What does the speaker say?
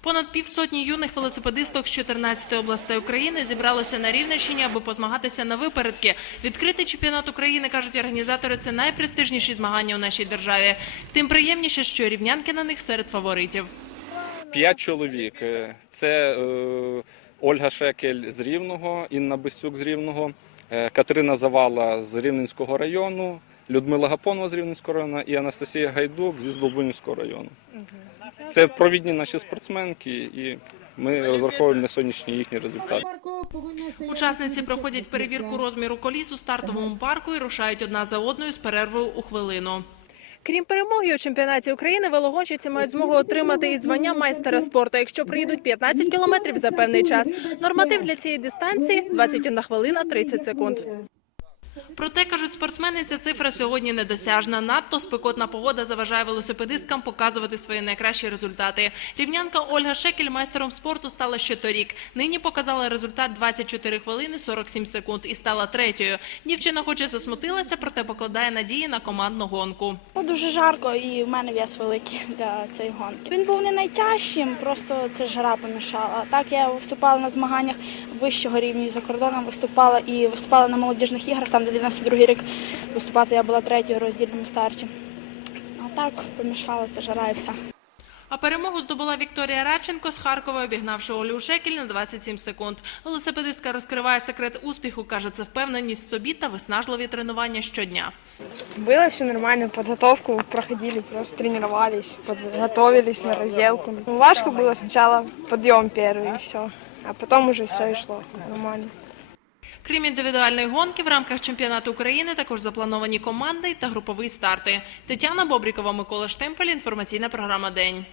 Понад півсотні юних велосипедисток з 14 областей України зібралося на Рівненщині, аби позмагатися на випередки. Відкритий чемпіонат України, кажуть організатори, це найпрестижніші змагання у нашій державі. Тим приємніше, що рівнянки на них серед фаворитів. П'ять чоловік. Е, Це е, Ольга Шекель з Рівного, Інна Бесюк з Рівного, е, Катерина Завала з Рівненського району, Людмила Гапонова з Рівненського району і Анастасія Гайдук зі Здолбунівського району. Це провідні наші спортсменки, і ми розраховуємо на сьогоднішній їхній результат. Учасниці проходять перевірку розміру коліс у стартовому парку і рушають одна за одною з перервою у хвилину. Крім перемоги у чемпіонаті України, велогонщиці мають змогу отримати і звання майстера спорту, якщо приїдуть 15 кілометрів за певний час. Норматив для цієї дистанції – 21 хвилина 30 секунд. Проте, кажуть спортсмени, ця цифра сьогодні недосяжна. Надто спекотна погода заважає велосипедисткам показувати свої найкращі результати. Рівнянка Ольга Шекель майстером спорту стала ще торік. Нині показала результат 24 хвилини 47 секунд і стала третьою. Дівчина хоч і засмутилася, проте покладає надії на командну гонку. Дуже жарко і в мене вес великий для цієї гонки. Він був не найтяжчим, просто це жара помішала. Так я виступала на змаганнях вищого рівня за кордоном виступала і виступала на молодіжних іграх, там де 92-й рік виступати я була третьою в роздільному старті. А так помішала це жара і все. А перемогу здобула Вікторія Радченко з Харкова, обігнавши Олю Шекель на 27 секунд. Велосипедистка розкриває секрет успіху, каже, це впевненість в собі та виснажливі тренування щодня. Было все нормально, подготовку проходили, просто тренировались, подготовились на разделку. Ну, важко было сначала подъем первый и все, а потом уже все и шло нормально. Крім індивідуальної гонки, в рамках чемпіонату України також заплановані команди та групові старти. Тетяна Бобрікова, Микола Штемпель. Інформаційна програма День.